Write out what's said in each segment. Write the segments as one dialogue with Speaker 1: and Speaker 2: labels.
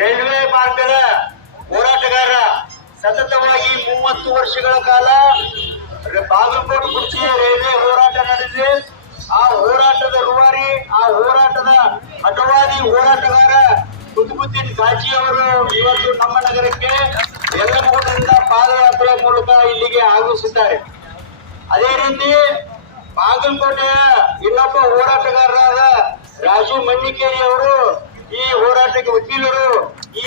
Speaker 1: Railway ಮಾರ್ಗದ ಹೋರಾಟಗಾರ, ಸತತವಾಗಿ ಮೂವತ್ತು ವರ್ಷಗಳ ಕಾಲ ಬಾಗಲ್ಕೋಟೆ ಬಾಗಲಕೋಟೆ ಕುರ್ಚಿ ರೈಲ್ವೆ ಹೋರಾಟ ನಡೆದಿದೆ. ಆ ಹೋರಾಟದ ರೂವಾರಿ, ಆ ಹೋರಾಟದ ಹಠವಾದಿ ಹೋರಾಟಗಾರ ಕುತುಬುದ್ದೀನ್ ಗಾಜಿ ಅವರು ಇವತ್ತು ನಮ್ಮ ನಗರಕ್ಕೆ ಯಲ್ಲಮೂಡಿನಿಂದ ಪಾದಯಾತ್ರೆ ಮೂಲಕ ಇಲ್ಲಿಗೆ ಆಗಮಿಸಿದ್ದಾರೆ. ಅದೇ ರೀತಿ ಬಾಗಲಕೋಟೆಯ ಇನ್ನೊಬ್ಬ ಹೋರಾಟಗಾರರಾದ ರಾಜೀವ್ ಮಣ್ಣಿಕೇರಿ ಅವರು ಈ ಹೋರಾಟಕ್ಕೆ ವಕೀಲರು ಈ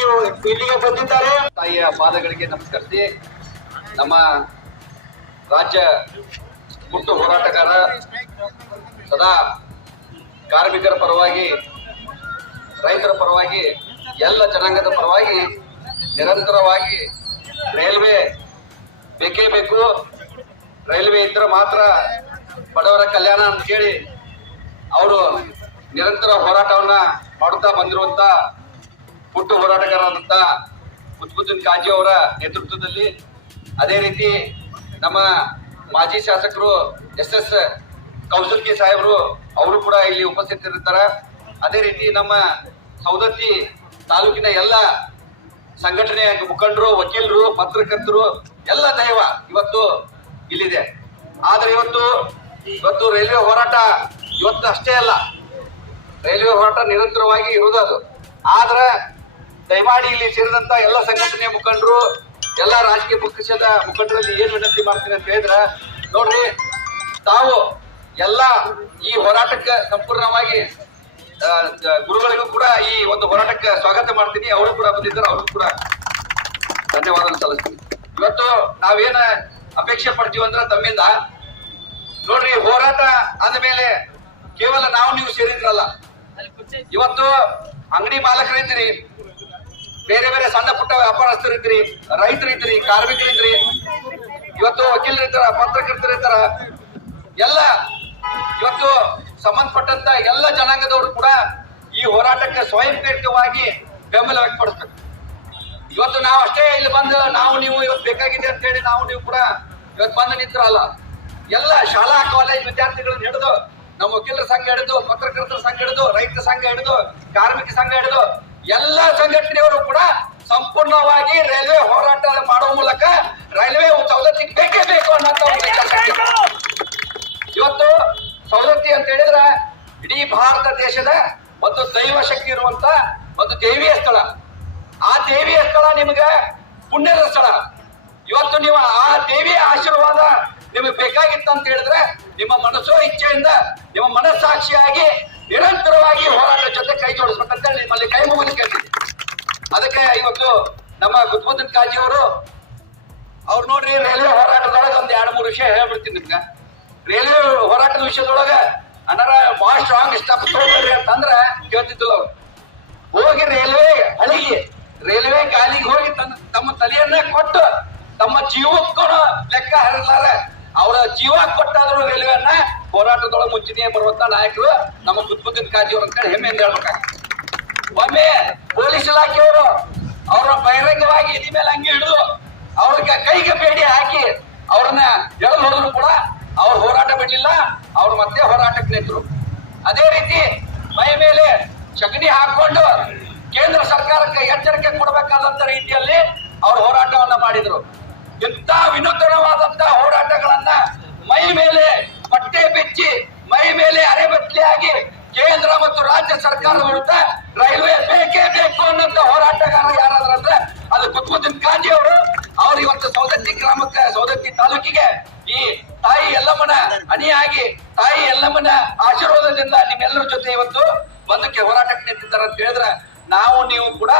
Speaker 1: ಇಲ್ಲಿಗೆ ಬಂದಿದ್ದಾರೆ.
Speaker 2: ತಾಯಿಯ ಪಾದಗಳಿಗೆ ನಮಸ್ಕರಿಸಿ ನಮ್ಮ ರಾಜ್ಯ ಹುಟ್ಟು ಹೋರಾಟಗಾರ, ಸದಾ ಕಾರ್ಮಿಕರ ಪರವಾಗಿ, ರೈತರ ಪರವಾಗಿ, ಎಲ್ಲ ಜನಾಂಗದ ಪರವಾಗಿ ನಿರಂತರವಾಗಿ ರೈಲ್ವೆ ಬೇಕೇ ಬೇಕು. ರೈಲ್ವೆ ಇದ್ರೆ ಮಾತ್ರ ಬಡವರ ಕಲ್ಯಾಣ ಅಂತ ಹೇಳಿ ಅವರು ನಿರಂತರ ಹೋರಾಟವನ್ನ ಮಾಡುತ್ತಾ ಬಂದಿರುವಂತ ಹುಟ್ಟು ಹೋರಾಟಗಾರರಾದಂತ ಕುತ್ಬುದ್ದೀನ್ ಕಾಜಿ ಅವರ ನೇತೃತ್ವದಲ್ಲಿ ಅದೇ ರೀತಿ ನಮ್ಮ ಮಾಜಿ ಶಾಸಕರು ಎಸ್ ಎಸ್ ಕೌಸಲ್ಕಿ ಸಾಹೇಬರು ಅವರು ಕೂಡ ಇಲ್ಲಿ ಉಪಸ್ಥಿತರಿರ್ತಾರೆ ಅದೇ ರೀತಿ ನಮ್ಮ ಸೌದತ್ತಿ ತಾಲೂಕಿನ ಎಲ್ಲ ಸಂಘಟನೆಯ ಮುಖಂಡರು, ವಕೀಲರು, ಪತ್ರಕರ್ತರು, ಎಲ್ಲ ದೈವ ಇವತ್ತು ಇಲ್ಲಿದೆ. ಆದರೆ ಇವತ್ತು ಇವತ್ತು ರೈಲ್ವೆ ಹೋರಾಟ ಇವತ್ತು ಅಷ್ಟೇ ಅಲ್ಲ. ರೈಲ್ವೆ ಹೋರಾಟ ನಿರಂತರವಾಗಿ ಇರುವುದು ಅದು ಆದ್ರೆ ದಯಮಾಡಿ ಇಲ್ಲಿ ಸೇರಿದಂತ ಎಲ್ಲ ಸಂಘಟನೆ ಮುಖಂಡರು, ಎಲ್ಲ ರಾಜಕೀಯ ಪಕ್ಷದ ಮುಖಂಡರಲ್ಲಿ ಏನ್ ವಿನಂತಿ ಮಾಡ್ತೀನಿ ಅಂತ ಹೇಳಿದ್ರೆ, ನೋಡ್ರಿ, ತಾವು ಎಲ್ಲ ಈ ಹೋರಾಟಕ್ಕೆ ಸಂಪೂರ್ಣವಾಗಿ ಗುರುಗಳಿಗೂ ಕೂಡ ಈ ಒಂದು ಹೋರಾಟಕ್ಕೆ ಸ್ವಾಗತ ಮಾಡ್ತೀನಿ. ಅವರು ಕೂಡ ಬಂದಿದ್ದಾರೆ ಅವರು ಕೂಡ ಧನ್ಯವಾದ ಸಲ್ಲಿಸ್ತೀನಿ. ಇವತ್ತು ನಾವೇನ ಅಪೇಕ್ಷೆ ಪಡ್ತೀವಿ ಅಂದ್ರೆ ತಮ್ಮಿಂದ, ನೋಡ್ರಿ, ಹೋರಾಟ ಅಂದಮೇಲೆ ಕೇವಲ ನಾವು, ನೀವು ಸೇರಿದ್ರಲ್ಲ. ಇವತ್ತು ಅಂಗಡಿ ಮಾಲಕರಿದ್ರಿ ಬೇರೆ ಬೇರೆ ಸಣ್ಣ ಪುಟ್ಟ ವ್ಯಾಪಾರಸ್ಥರಿದ್ರಿ ರೈತರಿದ್ರಿ ಕಾರ್ಮಿಕರಿದ್ರಿ ಇವತ್ತು ವಕೀಲರಿದ್ದಾರ ಪತ್ರಕರ್ತರಿದ್ದಾರ ಎಲ್ಲ ಇವತ್ತು ಸಂಬಂಧಪಟ್ಟಂತ ಎಲ್ಲ ಜನಾಂಗದವರು ಕೂಡ ಈ ಹೋರಾಟಕ್ಕೆ ಸ್ವಯಂ ಪ್ರೇರಿತವಾಗಿ ಬೆಂಬಲ ವ್ಯಕ್ತಪಡಿಸ್ಬೇಕು. ಇವತ್ತು ನಾವು ಅಷ್ಟೇ ಇಲ್ಲಿ ಬಂದು, ನಾವು ನೀವು ಇವತ್ತು ಬೇಕಾಗಿದೆ ಅಂತ ಹೇಳಿ ನಾವು ನೀವು ಕೂಡ ಇವತ್ತು ಬಂದು ನಿಂತರಲ್ಲ. ಎಲ್ಲ ಶಾಲಾ, ಕಾಲೇಜ್ ವಿದ್ಯಾರ್ಥಿಗಳನ್ನ ಹಿಡಿದು ನಮ್ಮ ವಕೀಲರ ಸಂಘ ಹಿಡಿದು, ಪತ್ರಕರ್ತರ ಸಂಘ ಹಿಡಿದು, ರೈತ ಸಂಘ ಹಿಡಿದು, ಕಾರ್ಮಿಕ ಸಂಘ ಹಿಡಿದು, ಎಲ್ಲ ಸಂಘಟನೆಯವರು ಕೂಡ ಸಂಪೂರ್ಣವಾಗಿ ರೈಲ್ವೆ ಹೋರಾಟ ಮಾಡುವ ಮೂಲಕ ರೈಲ್ವೆ ಸವಲತ್ತಿಗೆ ಬೇಕೇ ಬೇಕು ಅನ್ನೋಂಥ ಒಂದು ಇವತ್ತು ಸವಲತ್ತಿ ಅಂತ ಹೇಳಿದ್ರೆ ಇಡೀ ಭಾರತ ದೇಶದ ಒಂದು ದೈವ ಶಕ್ತಿ ಇರುವಂತ ಒಂದು ದೇವಿಯ ಸ್ಥಳ. ಆ ದೇವಿಯ ಸ್ಥಳ ನಿಮ್ಗೆ ಪುಣ್ಯದ ಸ್ಥಳ. ಇವತ್ತು ನೀವು ಆ ದೇವಿಯ ಆಶೀರ್ವಾದ ನಿಮಗೆ ಬೇಕಾಗಿತ್ತು ಅಂತ ಹೇಳಿದ್ರೆ ನಿಮ್ಮ ಮನಸ್ಸೋ ಇಚ್ಛೆಯಿಂದ, ನಿಮ್ಮ ಮನಸ್ಸಾಕ್ಷಿಯಾಗಿ ನಿರಂತರವಾಗಿ ಹೋರಾಟದ ಜೊತೆ ಕೈ ಜೋಡಿಸ್ಬೇಕಂತ ನಿಮ್ಮಲ್ಲಿ ಕೈ ಮುಗಿದು ಕೇಳ್ತೀನಿ ಅದಕ್ಕೆ ಇವತ್ತು ನಮ್ಮ ಗುತ್ಬುದ್ದೀನ್ ಕಾಜಿ ಅವರು, ಅವ್ರು ನೋಡ್ರಿ, ರೈಲ್ವೆ ಹೋರಾಟದೊಳಗೆ ಒಂದ್ ಎರಡು ಮೂರು ವಿಷಯ ಹೇಳ್ಬಿಡ್ತೀನಿ ನಿಮ್ಗೆ. ರೈಲ್ವೆ ಹೋರಾಟದ ವಿಷಯದೊಳಗೆ ಅನಾರ ಭಾಳ ಸ್ಟ್ರಾಂಗ್ ಸ್ಟೆಪ್ ತಗೊಂಡ್ರಿ ಅಂತಂದ್ರೆ ಕೇಳ್ತಿದ್ದಿಲ್ಲ ಅವ್ರು. ಹೋಗಿ ರೈಲ್ವೆ ಹಳಿಗೆ, ರೈಲ್ವೆ ಗಾಲಿಗೆ ಹೋಗಿ ತಮ್ಮ ತಲೆಯನ್ನ ಕೊಟ್ಟು ತಮ್ಮ ಜೀವಕ್ಕೂ ಲೆಕ್ಕ ಹರಿಲಾರ ಜೀವ ಕೊಟ್ಟಾದ್ರು ರೈಲ್ವೆಯನ್ನ ಹೋರಾಟದೊಳಗೆ ಮುಂಚೆನೇ ಬರುವಂತ ನಾಯಕರು ನಮ್ಮ ಕುತ್ಬುದ್ದೀನ್ ಕಾಜಿ ಅವ್ರ ಅಂತ ಹೇಳಿ ಹೆಮ್ಮೆಯಿಂದ ಹೇಳ್ಬೇಕಾಗ್ತದೆ ಒಮ್ಮೆ ಪೊಲೀಸ್ ಇಲಾಖೆಯವರು ಅವರ ಬಹಿರಂಗವಾಗಿ ಇದಿ ಮೇಲೆ ಹಂಗೆ ಹಿಡಿದು ಅವ್ರಿಗೆ ಕೈಗೆ ಬೇಡಿ ಹಾಕಿ ಅವ್ರನ್ನ ಎಳೆದು ಹೊಡೆದ್ರು ಕೂಡ ಅವ್ರು ಹೋರಾಟ ಬಿಡ್ಲಿಲ್ಲ, ಅವ್ರು ಮತ್ತೆ ಹೋರಾಟಕ್ಕೆ ನಿಂತರು. ಅದೇ ರೀತಿ ಮೈ ಮೇಲೆ ಚಗಣಿ ಹಾಕೊಂಡು ಕೇಂದ್ರ ಸರ್ಕಾರಕ್ಕೆ ಎಚ್ಚರಿಕೆ ಕೊಡಬೇಕಾದಂತ ರೀತಿಯಲ್ಲಿ ಅವ್ರು ಹೋರಾಟವನ್ನ ಮಾಡಿದ್ರು. ಎಂತ ವಿನೂತನವಾದಂತ ಹೋರಾಟಗಳನ್ನ ಮೈ ಮೇಲೆ ಬಟ್ಟೆ ಬಿಚ್ಚಿ, ಮೈ ಮೇಲೆ ಅರೆಬಟ್ಲಿಯಾಗಿ ಕೇಂದ್ರ ಮತ್ತು ರಾಜ್ಯ ಸರ್ಕಾರದ ವಿರುದ್ಧ ರೈಲ್ವೆ ಬೇಕೇ ಬೇಕು ಅನ್ನೋಂತ ಹೋರಾಟಗಾರ ಯಾರಾದ್ರೂ ಅಂದ್ರೆ ಅದು ಕುತ್ಬುದ್ದೀನ್ ಖಾಂಜಿ ಅವರು. ಅವ್ರು ಇವತ್ತು ಸೌದತ್ತಿ ಗ್ರಾಮಕ್ಕೆ ಸೌದತ್ತಿ ತಾಲೂಕಿಗೆ ಈ ತಾಯಿ ಎಲ್ಲಮ್ಮನ ಅಣಿಯಾಗಿ ತಾಯಿ ಎಲ್ಲಮ್ಮನ ಆಶೀರ್ವಾದದಿಂದ ನಿಮ್ಮೆಲ್ಲರ ಜೊತೆ ಇವತ್ತು ಬಂದಕ್ಕೆ ಹೋರಾಟಕ್ಕೆ ನಿಂತಿದ್ದಾರೆ ಅಂತ ಹೇಳಿದ್ರೆ, ನಾವು ನೀವು ಕೂಡ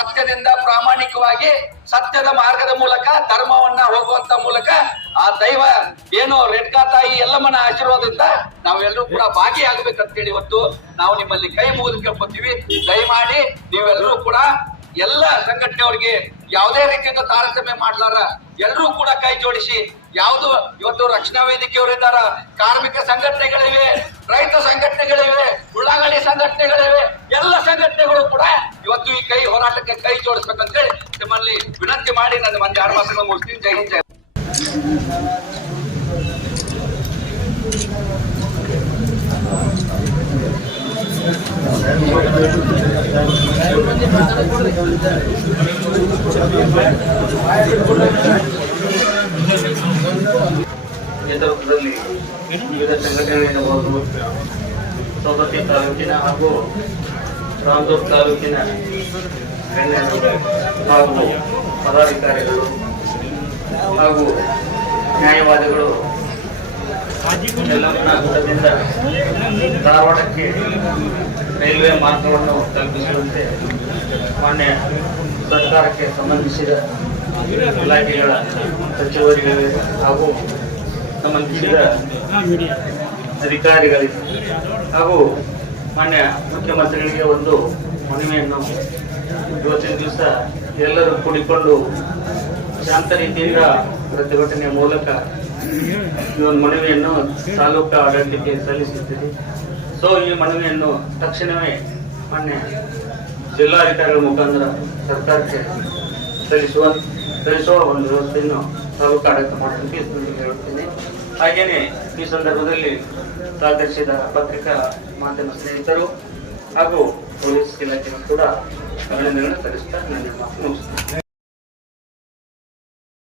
Speaker 2: ಸತ್ಯದಿಂದ ಪ್ರಾಮಾಣಿಕವಾಗಿ ಸತ್ಯದ ಮಾರ್ಗದ ಮೂಲಕ, ಧರ್ಮವನ್ನ ಹೋಗುವಂತ ಮೂಲಕ ಆ ದೈವ ಏನು ರೆಡ್ಕಾ ತಾಯಿ ಎಲ್ಲಮ್ಮನ ಆಶೀರ್ವಾದದಿಂದ ನಾವೆಲ್ಲರೂ ಕೂಡ ಭಾಗಿಯಾಗಬೇಕಂತೇಳಿ ಇವತ್ತು ನಾವು ನಿಮ್ಮಲ್ಲಿ ಕೈ ಮುಗಿದು ಕೇಳ್ಕೊತೀವಿ. ದಯಮಾಡಿ ನೀವೆಲ್ಲರೂ ಕೂಡ ಎಲ್ಲ ಸಂಘಟನೆಯವರಿಗೆ ಯಾವುದೇ ರೀತಿಯಿಂದ ತಾರತಮ್ಯ ಮಾಡ್ಲಾರ ಎಲ್ಲರೂ ಕೂಡ ಕೈ ಜೋಡಿಸಿ ಯಾವುದು ಇವತ್ತು ರಕ್ಷಣಾ ವೇದಿಕೆಯವರಿದ್ದಾರ ಕಾರ್ಮಿಕ ಸಂಘಟನೆಗಳಿವೆ, ರೈತ ಸಂಘಟನೆಗಳಿವೆ, ಉಳ್ಳಾಗಡ್ಡಿ ಸಂಘಟನೆಗಳಿವೆ, ಎಲ್ಲ ಸಂಘಟನೆಗಳು ಕೂಡ ಇವತ್ತು ಈ ಕೈ ಹೋರಾಟಕ್ಕೆ ಕೈ ಜೋಡಿಸ್ಬೇಕಂತೇಳಿ ನಿಮ್ಮಲ್ಲಿ ವಿನಂತಿ ಮಾಡಿ ನನ್ನ ಮಂದಿ ಆರು ಮಾತುಗಳು ಮುಗಿಸ್ತೀನಿ ಜೈ ಹಿಂದ್, ಜೈ
Speaker 3: ನೇತೃತ್ವದಲ್ಲಿ ವಿವಿಧ ಸಂಘಟನೆಗಳಿರಬಹುದು ಸವದತ್ತಿ ತಾಲೂಕಿನ ಹಾಗೂ ರಾಮದೂರ್ ತಾಲೂಕಿನ ಗಣ್ಯರು ಹಾಗೂ ಪದಾಧಿಕಾರಿಗಳು ಹಾಗೂ ನ್ಯಾಯವಾದಿಗಳು ಯಲ್ಲಮ್ಮನ ಗುಡ್ಡದಿಂದ ಧಾರವಾಡಕ್ಕೆ ರೈಲ್ವೆ ಮಾರ್ಗವನ್ನು ತಲುಪಿಸುವಂತೆ ಮಾನ್ಯ ಸರ್ಕಾರಕ್ಕೆ ಸಂಬಂಧಿಸಿದ ಇಲಾಖೆಗಳ ಸಚಿವರುಗಳಿಗೆ ಹಾಗೂ ಸಂಬಂಧಿಸಿದ ಅಧಿಕಾರಿಗಳಿವೆ ಹಾಗೂ ಮಾನ್ಯ ಮುಖ್ಯಮಂತ್ರಿಗಳಿಗೆ ಒಂದು ಮನವಿಯನ್ನು ಇವತ್ತಿನ ದಿವಸ ಎಲ್ಲರೂ ಕೂಡಿಕೊಂಡು ಶಾಂತ ರೀತಿಯಿಂದ ಪ್ರತಿಭಟನೆಯ ಮೂಲಕ ಈ ಒಂದು ಮನವಿಯನ್ನು ತಾಲೂಕು ಆಡಳಿತಕ್ಕೆ ಸಲ್ಲಿಸುತ್ತಿದೆ. ಸೊ ಈ ಮನವಿಯನ್ನು ತಕ್ಷಣವೇ ಮಾನ್ಯ ಜಿಲ್ಲಾಧಿಕಾರಿಗಳ ಮುಖಾಂತರ ಸರ್ಕಾರಕ್ಕೆ ಸಲ್ಲಿಸುವ ಸಲ್ಲಿಸುವ ಒಂದು ವ್ಯವಸ್ಥೆಯನ್ನು ತಾಲೂಕು ಆಡಳಿತ ಸಂದರ್ಭದಲ್ಲಿ ಹೇಳುತ್ತೇನೆ. ಹಾಗೆಯೇ ಈ ಸಂದರ್ಭದಲ್ಲಿ ಸಹಕರಿಸಿದ ಪತ್ರಿಕಾ ಮಾಧ್ಯಮ ಸ್ನೇಹಿತರು ಹಾಗೂ ಪೊಲೀಸ್ ಇಲಾಖೆಯನ್ನು ಕೂಡ ಅಭಿನಂದನೆಗಳನ್ನು ಸಲ್ಲಿಸುತ್ತಾ ನನ್ನ ಮಾತು ಮುಗಿಸ್ತೇನೆ.